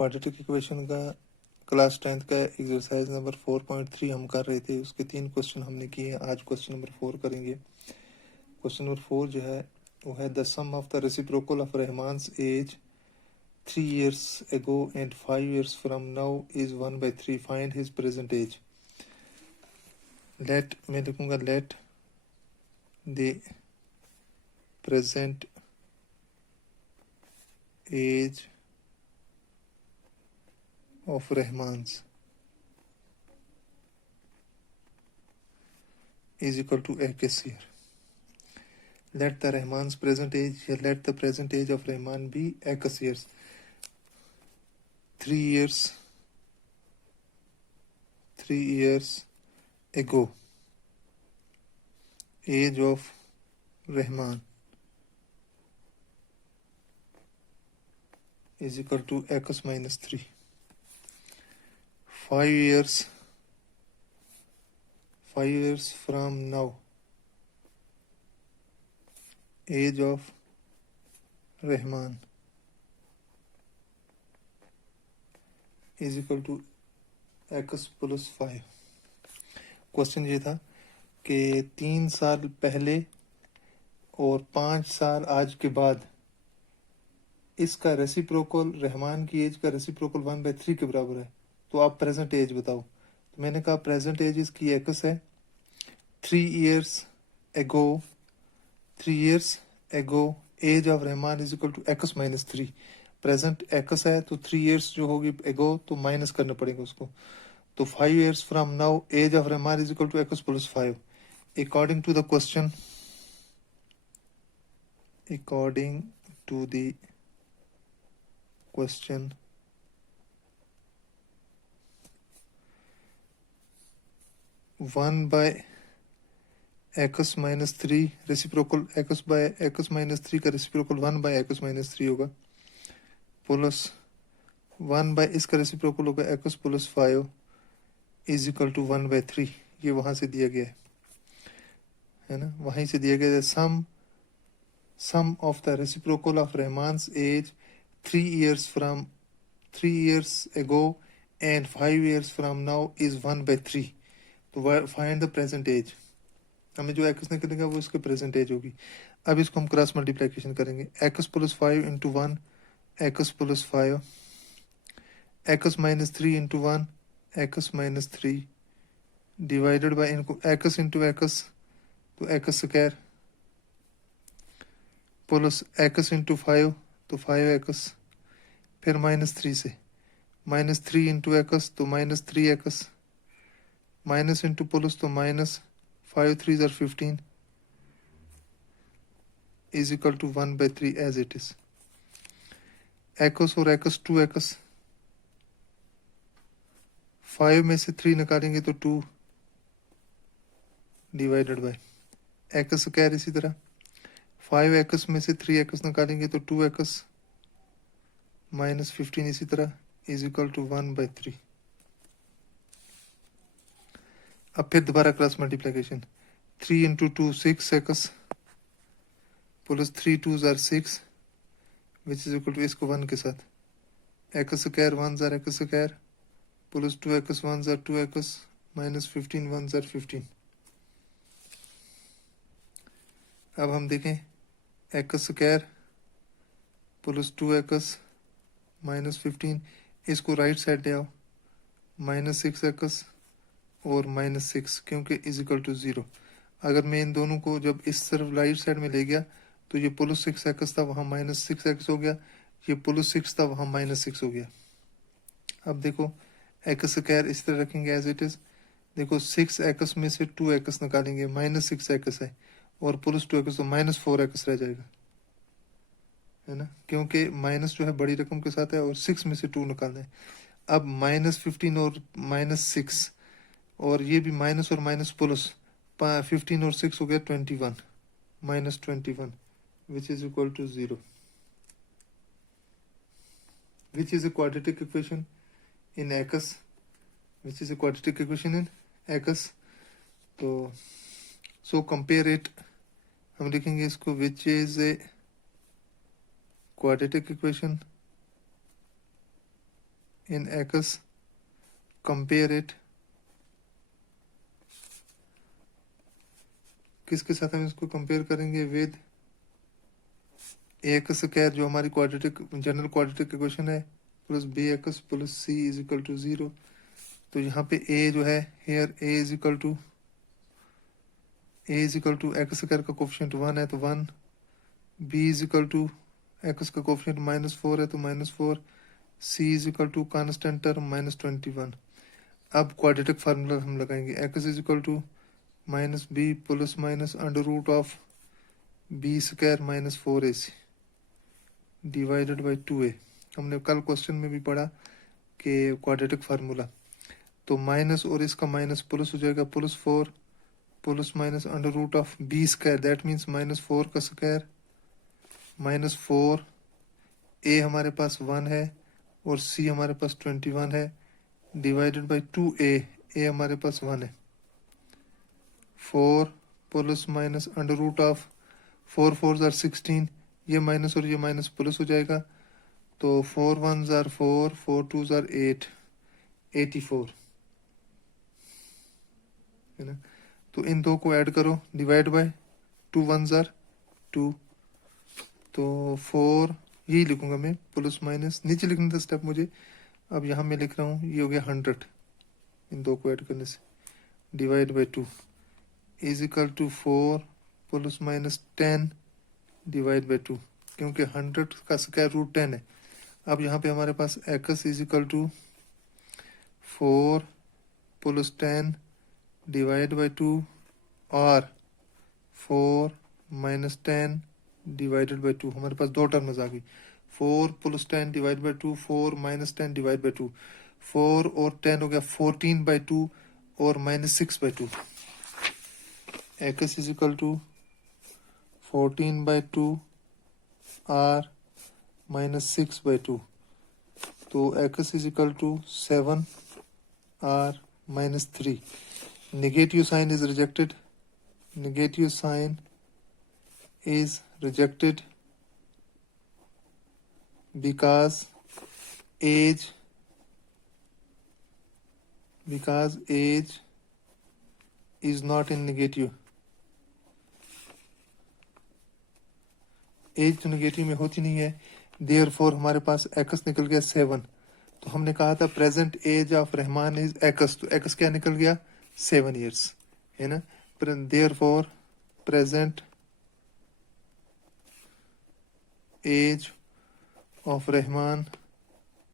Quadratic equation का class 10th का exercise number 4.3 हम कर रहे थे। उसके 3 क्वेश्चन हमने किए। आज क्वेश्चन नंबर 4 करेंगे। क्वेश्चन नंबर 4 जो है वो है the sum of the reciprocal of Rahman's age 3 years ago and 5 years from now is 1/3. Find his present age. मैं लिखूंगा let the present age of Rahmans is equal to x here. Let the Rahman's present age, let the present age of Rahman be x years. 3 years ago, age of Rahman is equal to x minus 3. 5 years from now, age of Rahman is equal to x plus 5. Question ये था कि 3 साल पहले और 5 साल आज के बाद इसका रेसिप्रोकल, रहमान की एज का रेसिप्रोकल 1/3 के बराबर है। तो आप प्रेजेंट एज बताओ। तो मैंने कहा प्रेजेंट एज इसकी एक्स है। 3 years ago age of Rahman is equal to x minus 3। Present x है तो 3 years जो होगी एगो तो माइनस करना पड़ेगा उसको। तो 5 years from now age of Rahman is equal to x plus 5। According to the question, one by x minus 3 reciprocal x by x minus 3 का रेसिप्रोकल 1 बाय एक्स माइनस 3 होगा, प्लस 1 बाय इसका रेसिप्रोकल होगा x plus 5 is equal to 1/3। ये वहां से दिया गया है ना, वहीं से दिया गया है। Sum of the reciprocal of Rahman's age 3 years ago and 5 years from now is 1/3। तो फाइंड द प्रेजेंट एज। हमें जो एक्स निकलेगा वो इसके प्रेजेंट एज होगी। अब इसको हम क्रॉस मल्टीप्लिकेशन करेंगे। X plus 5 into 1 x plus 5, x minus 3 into 1 x minus 3 divided by इनको एक्स इंटू एक्स तो x square plus x into 5 तो 5x, फिर माइनस 3 से माइनस 3 इंटू एक्स तो minus 3x, minus into plus तो minus 5 3 are 15 is equal to 1/3 as it is। x और x 2x, 5 में से 3 निकालेंगे तो 2 डिवाइडेड बाय एक्स स्क्वायर। इसी तरह 5x में से 3x निकालेंगे तो 2x माइनस 15 इसी तरह इज इक्वल टू 1/3। अब फिर दोबारा cross multiplication. 3 into 2 6x plus 3 2s are 6 which is equal to इसको 1 के साथ x square 1s are x square plus 2x 1s are 2x minus 15 1s are 15। अब हम देखें x square plus 2x minus 15, इसको राइट साइड ले आओ, minus 6x और माइनस 6 क्योंकि इज इक्वल टू 0। अगर मैं इन दोनों को जब इस तरफ राइट साइड में ले गया तो ये प्लस 6x था वहाँ माइनस 6x हो गया, ये प्लस 6 था वहाँ माइनस 6 हो गया। अब देखो एक्स स्क्वायर इस तरह रखेंगे एज इट इज। देखो 6x में से 2x निकालेंगे माइनस 6x है और प्लस 2x तो माइनस 4x रह जाएगा, है ना, क्योंकि माइनस जो है बड़ी रकम के साथ है और 6 में से 2 निकालना है। अब माइनस 15 और माइनस 6 और ये भी माइनस और माइनस प्लस 15 और 6 हो गया 21 minus 21 which is equal to 0, which is a quadratic equation in x, which is a quadratic equation in x। तो सो कंपेयर इट, हम लिखेंगे इसको which is a quadratic equation in x, compare it, किसके साथ हम इसको compare करेंगे, with x square जो हमारी क्वाड्रेटिक जनरल क्वाड्रेटिक इक्वेशन है, plus b x plus c is equal to 0। तो यहाँ पे ए जो है, here a is equal to x square का कोफिशिएंट 1 है तो 1, b is equal to x का कोफिशिएंट -4 है तो -4, c is equal to constant term -21। अब क्वाड्रेटिक फार्मूला हम लगाएंगे, x is equal to minus b plus minus under root of B square -4ac divided by 2a। हमने कल question में भी पढ़ा कि क्वाड्रेटिक फार्मूला, तो माइनस और इसका माइनस प्लस हो जाएगा, +4 plus minus under root of B square, that means -4 का स्क्वायर -4, ए हमारे पास 1 है और सी हमारे पास 21 है, डिवाइडेड बाई 2a, ए हमारे पास 1 है, 4 plus minus under root of 4 4 are 16, ये माइनस और ये माइनस प्लस हो जाएगा, तो 4 1 आर 4, 4 2 आर 8, 84 है ना। तो इन दो को ऐड करो, डिवाइड बाय 2 1 आर 2, तो 4 यही लिखूंगा मैं, प्लस माइनस नीचे लिखने था स्टेप मुझे, अब यहाँ मैं लिख रहा हूँ, ये हो गया 100 इन दो को ऐड करने से, divide by 2 is equal to 4 plus minus 10 divide by 2, क्योंकि 100 का स्क्वायर रूट 10 है। अब यहाँ पे हमारे पास x is equal to 4 plus 10 divide by 2 और 4 माइनस 10 डिवाइडेड बाई 2, हमारे पास दो टर्म्स आ गई, 4 plus 10 divide by 2, 4 minus 10 divide by 2, 4 और 10 हो गया 14 बाई 2 और -6 by 2, x is equal to 14 by 2 और -6 बाई 2, तो एक्स इज इक्वल टू 7 और -3। Negative sign is rejected, negative sign is rejected because age is not in negative, age तो negative में होती नहीं है, देयरफॉर हमारे पास एक्स निकल गया 7। तो हमने कहा था present age of Rahman is x, तो एक्स क्या निकल गया 7 years है ना। Therefore present age of Rahman